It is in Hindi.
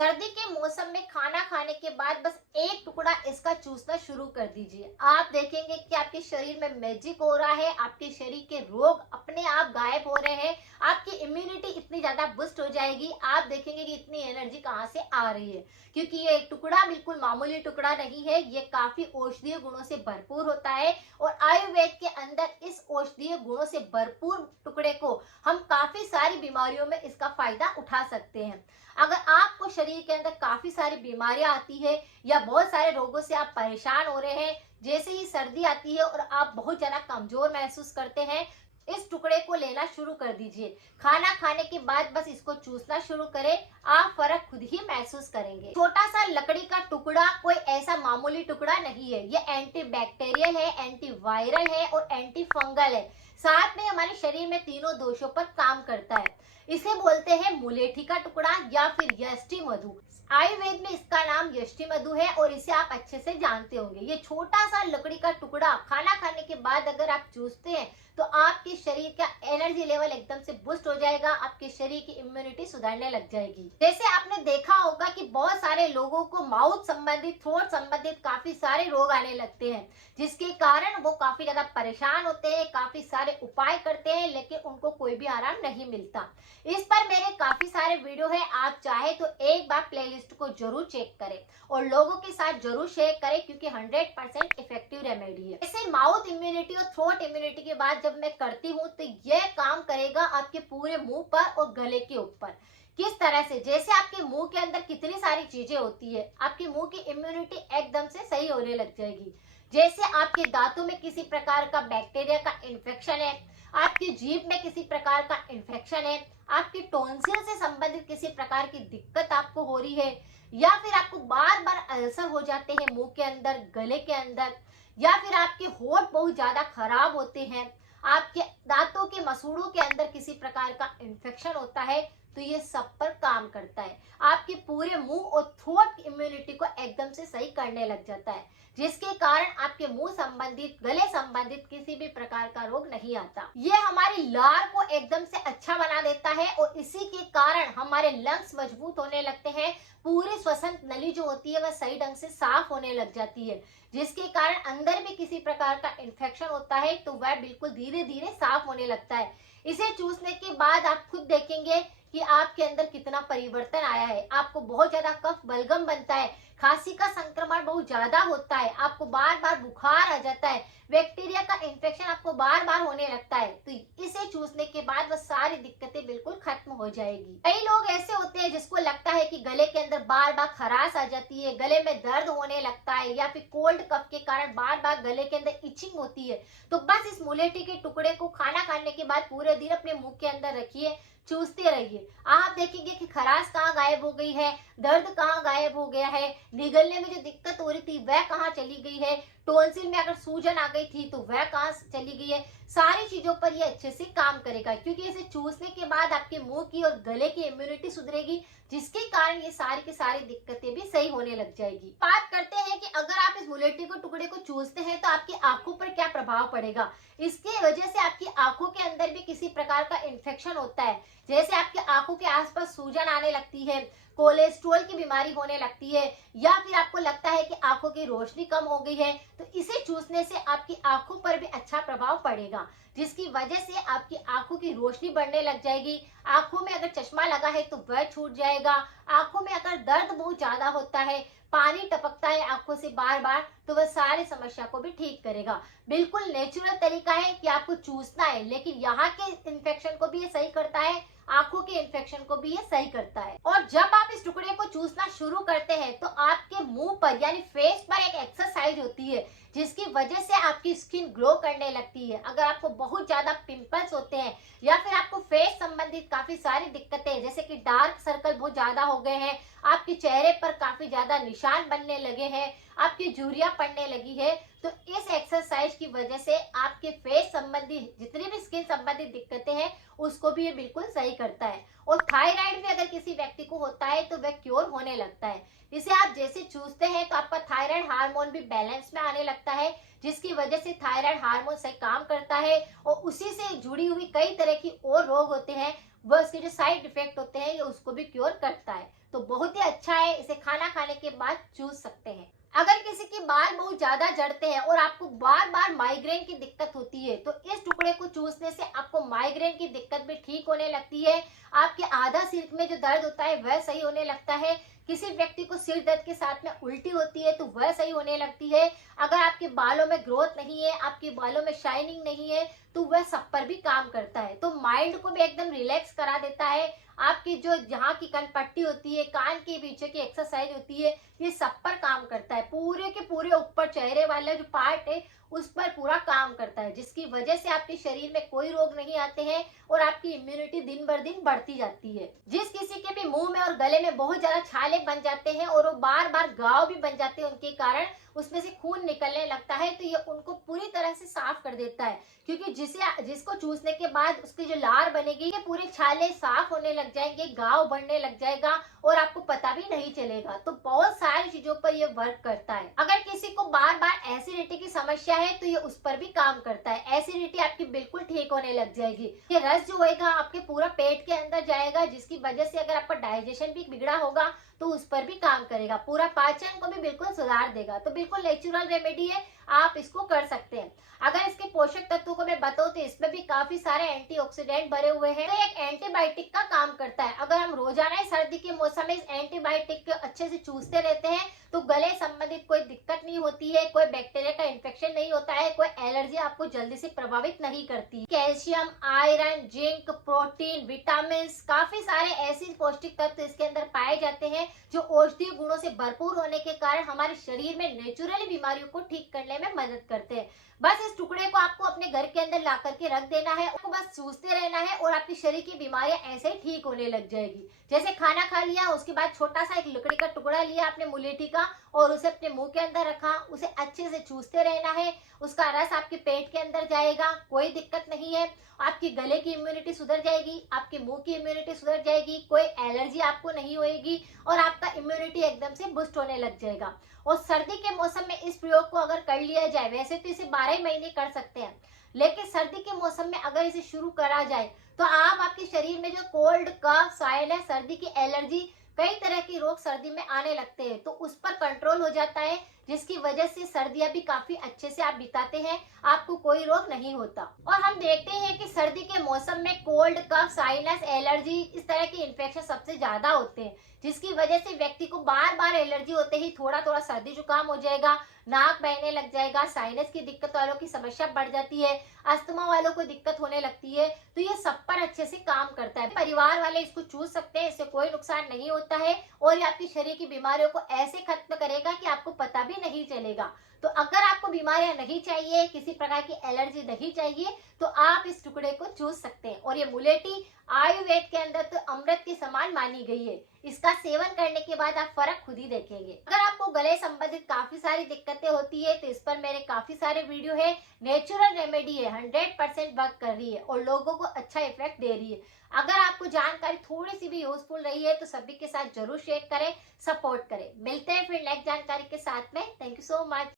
सर्दी के मौसम में खाना खाने के बाद बस एक टुकड़ा इसका चूसना शुरू कर दीजिए। आप देखेंगे कि आपके शरीर में मैजिक हो रहा है, आपके शरीर के रोग अपने आप गायब हो रहे हैं, आपकी इम्यूनिटी इतनी ज्यादा बुस्ट हो जाएगी। आप देखेंगे कि इतनी एनर्जी कहाँ से आ रही है, क्योंकि ये टुकड़ा बिल्कुल मामूली टुकड़ा नहीं है, ये काफी औषधीय गुणों से भरपूर होता है। और आयुर्वेद के अंदर इस औषधीय गुणों से भरपूर टुकड़े को हम काफी सारी बीमारियों में इसका फायदा उठा सकते हैं। अगर आपको शरीर के अंदर काफी सारी बीमारियां आती है या बहुत सारे रोगों से आप परेशान हो रहे हैं, जैसे ही सर्दी आती है और आप बहुत ज्यादा कमजोर महसूस करते हैं, इस टुकड़े को लेना शुरू कर दीजिए। खाना खाने के बाद बस इसको चूसना शुरू करें, आप फर्क खुद ही महसूस करेंगे। छोटा सा लकड़ी का टुकड़ा कोई ऐसा मामूली टुकड़ा नहीं है, ये एंटी बैक्टीरियल है, एंटी वायरल है और एंटी फंगल है। साथ में हमारे शरीर में तीनों दोषों पर काम करता है। इसे बोलते हैं मुलेठी का टुकड़ा या फिर यष्टि मधु। आयुर्वेद में इसका नाम यष्टि मधु है और इसे आप अच्छे से जानते होंगे। ये छोटा सा लकड़ी का टुकड़ा खाना खाने के बाद अगर आप चूसते हैं तो आपके शरीर का एनर्जी लेवल एकदम से बूस्ट हो जाएगा, आपके शरीर की इम्यूनिटी सुधारने लग जाएगी। जैसे आपने देखा होगा कि बहुत सारे लोगों को माउथ संबंधित, थ्रोट संबंधित काफी सारे रोग आने लगते हैं, जिसके कारण वो काफी ज्यादा परेशान होते हैं, काफी सारे उपाय करते हैं, लेकिन उनको कोई भी आराम नहीं मिलता। इस पर मेरे काफी सारे वीडियो है, आप चाहे तो एक बार प्लेलिस्ट को जरूर चेक करें और लोगों के साथ जरूर शेयर करें, क्योंकि 100% इफेक्टिव रेमेडी है। जैसे माउथ इम्यूनिटी और थ्रोट इम्यूनिटी के बाद जब मैं करती हूँ तो यह काम करेगा आपके पूरे मुंह पर और गले के ऊपर। किस तरह से, जैसे आपके मुंह के अंदर कितनी सारी चीजें होती है, आपकी मुंह की इम्यूनिटी एकदम से सही होने लग जाएगी। जैसे आपके दांतों में किसी प्रकार का बैक्टीरिया का इन्फेक्शन है, आपकी जीभ में किसी प्रकार का इन्फेक्शन है, आपकी टॉन्सिल से संबंधित किसी प्रकार की दिक्कत आपको हो रही है, या फिर आपको बार बार अल्सर हो जाते हैं मुंह के अंदर, गले के अंदर, या फिर आपके होंठ बहुत ज्यादा खराब होते हैं, आपके दांतों के मसूड़ों के अंदर किसी प्रकार का इन्फेक्शन होता है, तो ये सब पर काम करता है। आपके पूरे मुंह और थ्रोट इम्यूनिटी को एकदम से सही करने लग जाता है, जिसके कारण आपके मुंह संबंधित, गले संबंधित किसी भी प्रकार का रोग नहीं आता। ये हमारी लार को एकदम से अच्छा बना देता है और इसी के कारण हमारे लंग्स मजबूत होने लगते हैं। पूरी श्वसन नली जो होती है वह सही ढंग से साफ होने लग जाती है, जिसके कारण अंदर भी किसी प्रकार का इन्फेक्शन होता है तो वह बिल्कुल धीरे धीरे साफ होने लगता है। इसे चूसने के बाद आप खुद देखेंगे कि आपके अंदर कितना परिवर्तन आया है। आपको बहुत ज्यादा कफ बलगम बनता है, खांसी का संक्रमण बहुत ज्यादा होता है, आपको बार बार बुखार आ जाता है, बैक्टीरिया का इन्फेक्शन आपको बार बार होने लगता है, तो इसे चूसने के बाद वह सारी दिक्कतें बिल्कुल खत्म हो जाएगी। कई लोग ऐसे होते हैं जिसको लगता है कि गले के अंदर बार बार खराश आ जाती है, गले में दर्द होने लगता है, या फिर कोल्ड कफ के कारण बार बार गले के अंदर इचिंग होती है, तो बस इस मुलेठी के टुकड़े को खाना खाने के बाद पूरे दिन अपने मुंह के अंदर रखिए, चूसते रहिए। आप देखेंगे कि खराश कहाँ गायब हो गई है, दर्द कहाँ गायब हो गया है, निगलने में जो दिक्कत हो रही थी वह कहाँ चली गई है, टोंसिल में अगर सूजन आ गई थी तो वह कहाँ चली गई है। सारी चीजों पर ये अच्छे से काम करेगा, क्योंकि इसे चूसने के बाद आपके मुंह की और गले की इम्यूनिटी सुधरेगी, जिसके कारण ये सारी की सारी दिक्कतें भी सही होने लग जाएगी। बात करते हैं कि अगर आप इस मुलेठी को टुकड़े को चूसते हैं तो आपकी आंखों पर क्या प्रभाव पड़ेगा। इसकी वजह से आपकी आंखों के अंदर भी किसी प्रकार का इन्फेक्शन होता है, जैसे आपकी आंखों के आसपास सूजन आने लगती है, कोलेस्ट्रॉल की बीमारी होने लगती है, या फिर आपको लगता है कि आंखों की रोशनी कम हो गई है, तो इसे चूसने से आपकी आंखों पर भी अच्छा प्रभाव पड़ेगा, जिसकी वजह से आपकी आंखों की रोशनी बढ़ने लग जाएगी। आंखों में अगर चश्मा लगा है तो वह छूट जाएगा। आंखों में अगर दर्द बहुत ज्यादा होता है, पानी टपकता है आंखों से बार बार, तो वह सारी समस्या को भी ठीक करेगा। बिल्कुल नेचुरल तरीका है कि आपको चूसना है, लेकिन यहाँ के इन्फेक्शन को भी ये सही करता है, आंखों के इन्फेक्शन को भी ये सही करता है। और जब आप इस टुकड़े को चूसना शुरू करते हैं तो आपके मुंह पर यानी फेस पर एक एक्सरसाइज होती है, जिसकी वजह से आपकी स्किन ग्लो करने लगती है। अगर आपको बहुत ज्यादा पिंपल्स होते हैं या फिर आपको फेस संबंधित काफी सारी दिक्कतें, जैसे कि डार्क सर्कल बहुत ज्यादा हो गए हैं, आपके चेहरे पर काफी ज्यादा निशान बनने लगे हैं, आपकी झुर्रियां पड़ने लगी है, तो इस एक्सरसाइज की वजह से आपके फेस संबंधी जितनी भी स्किन संबंधित दिक्कतें हैं उसको भी ये बिल्कुल सही करता है। और थायराइड भी अगर किसी व्यक्ति को होता है तो वह क्योर होने लगता है। इसे आप जैसे चूसते हैं तो आपका थायराइड हार्मोन भी बैलेंस में आने लगता है, जिसकी वजह से थायराइड हार्मोन सही काम करता है, और उसी से जुड़ी हुई कई तरह की और रोग होते हैं, वह उसके जो साइड इफेक्ट होते हैं ये उसको भी क्योर करता है। तो बहुत ही अच्छा अच्छा है, इसे खाना खाने के बाद चूस सकते हैं। अगर किसी के बाल बहुत ज्यादा झड़ते हैं और आपको बार बार माइग्रेन की दिक्कत होती है, तो इस टुकड़े को चूसने से आपको माइग्रेन की दिक्कत भी ठीक होने लगती है। आपके आधा सिर में जो दर्द होता है वह सही होने लगता है। किसी व्यक्ति को सिर दर्द के साथ में उल्टी होती है तो वह सही होने लगती है। अगर आपके बालों में ग्रोथ नहीं है, आपके बालों में शाइनिंग नहीं है, तो वह सब पर भी काम करता है। तो माइंड को भी एकदम रिलैक्स करा देता है। आपकी जो जहाँ की कनपट्टी होती है, कान के पीछे की एक्सरसाइज होती है, ये सब पर काम करता है। पूरे के पूरे ऊपर चेहरे वाला जो पार्ट है उस पर पूरा काम करता है, जिसकी वजह से आपके शरीर में कोई रोग नहीं आते हैं और आपकी इम्यूनिटी दिन बर दिन बढ़ती जाती है। जिस किसी के भी मुंह में और गले में बहुत ज्यादा छाले बन जाते हैं और वो बार बार घाव भी बन जाते हैं, उनके कारण उसमें से खून निकलने लगता है, तो ये उनको पूरी तरह से साफ कर देता है। क्योंकि जिसको चूसने के बाद उसकी जो लार बनेगी, ये पूरे छाले साफ होने लग जाएंगे, घाव बढ़ने लग जाएगा और आपको पता भी नहीं चलेगा। तो बहुत सारी चीजों पर ये वर्क करता है। अगर किसी को बार बार एसिडिटी की समस्या है तो ये उस पर भी काम करता है। एसिडिटी आपकी बिल्कुल ठीक होने लग जाएगी। ये रस जो होगा आपके पूरा पेट के अंदर जाएगा, जिसकी वजह से अगर आपका डाइजेशन भी बिगड़ा होगा तो उस पर भी काम करेगा। पूरा पाचन को भी बिल्कुल सुधार देगा। तो बिल्कुल नेचुरल रेमेडी है, आप इसको कर सकते हैं। अगर इसके पोषक तत्वों को मैं बताऊं तो इसमें भी काफी सारे एंटीऑक्सीडेंट भरे हुए हैं। तो एक एंटीबायोटिक का काम करता है। अगर हम रोजाना सर्दी के मौसम में इस एंटीबायोटिक को अच्छे से चूसते रहते हैं तो गले संबंधित कोई दिक्कत नहीं होती है, कोई बैक्टीरिया का इन्फेक्शन नहीं होता है, कोई एलर्जी आपको जल्दी से प्रभावित नहीं करती। Calcium, iron, zinc, protein, vitamin, काफी सारे ऐसे पौष्टिक तत्व इसके अंदर पाए जाते हैं जो औषधीय गुणों से भरपूर होने के कारण हमारे शरीर में नेचुरली बीमारियों को ठीक करने में मदद करते हैं। बस इस टुकड़े को आपको अपने घर के अंदर ला करके रख देना है, आपको बस चूसते रहना है और आपके शरीर की बीमारियां ऐसे ही ठीक होने लग जाएगी। जैसे खाना खा लिया, उसके बाद छोटा सा एक लकड़ी का टुकड़ा लिया आपने मुलेठी का और उसे अपने मुंह के अंदर रखा, उसे अच्छे से चूसते रहना है। उसका रस आपके पेट के अंदर जाएगा, कोई दिक्कत नहीं है। आपकी गले की इम्यूनिटी सुधर जाएगी, आपके मुंह की इम्यूनिटी सुधर जाएगी, कोई एलर्जी आपको नहीं होएगी और आपका इम्यूनिटी एकदम से बूस्ट होने लग जाएगा। और सर्दी के मौसम में इस प्रयोग को अगर कर लिया जाए, वैसे तो इसे 12 महीने कर सकते हैं, लेकिन सर्दी के मौसम में अगर इसे शुरू करा जाए तो आप आपके शरीर में जो कोल्ड, कफ, साइनस, सर्दी की एलर्जी, कई तरह के रोग सर्दी में आने लगते हैं, तो उस पर कंट्रोल हो जाता है, जिसकी वजह से सर्दियां भी काफी अच्छे से आप बिताते हैं, आपको कोई रोग नहीं होता। और हम देखते हैं कि सर्दी के मौसम में कोल्ड, कफ, साइनस, एलर्जी, इस तरह के इन्फेक्शन सबसे ज्यादा होते हैं, जिसकी वजह से व्यक्ति को बार बार एलर्जी होते ही थोड़ा थोड़ा सर्दी जुकाम हो जाएगा, नाक बहने लग जाएगा, साइनस की दिक्कत वालों की समस्या बढ़ जाती है, अस्थमा वालों को दिक्कत होने लगती है। तो ये सब पर अच्छे से काम करता है। परिवार वाले इसको चूस सकते हैं, इससे कोई नुकसान नहीं होता है और ये आपकी शरीर की बीमारियों को ऐसे खत्म करेगा कि आपको पता भी नहीं चलेगा। तो अगर आपको बीमारियां नहीं चाहिए, किसी प्रकार की एलर्जी नहीं चाहिए, तो आप इस टुकड़े को चूस सकते हैं। और ये मुलेठी आयुर्वेद के अंदर तो अमृत के समान मानी गई है। इसका सेवन करने के बाद आप फर्क खुद ही देखेंगे। अगर आपको गले संबंधित काफी सारी दिक्कतें होती है तो इस पर मेरे काफी सारे वीडियो है। नेचुरल रेमेडी है, 100% वर्क कर रही है और लोगों को अच्छा इफेक्ट दे रही है। अगर आपको जानकारी थोड़ी सी भी यूजफुल रही है तो सभी के साथ जरूर शेयर करें, सपोर्ट करें। मिलते हैं फिर नेक्स्ट जानकारी के साथ में। Thank you so much.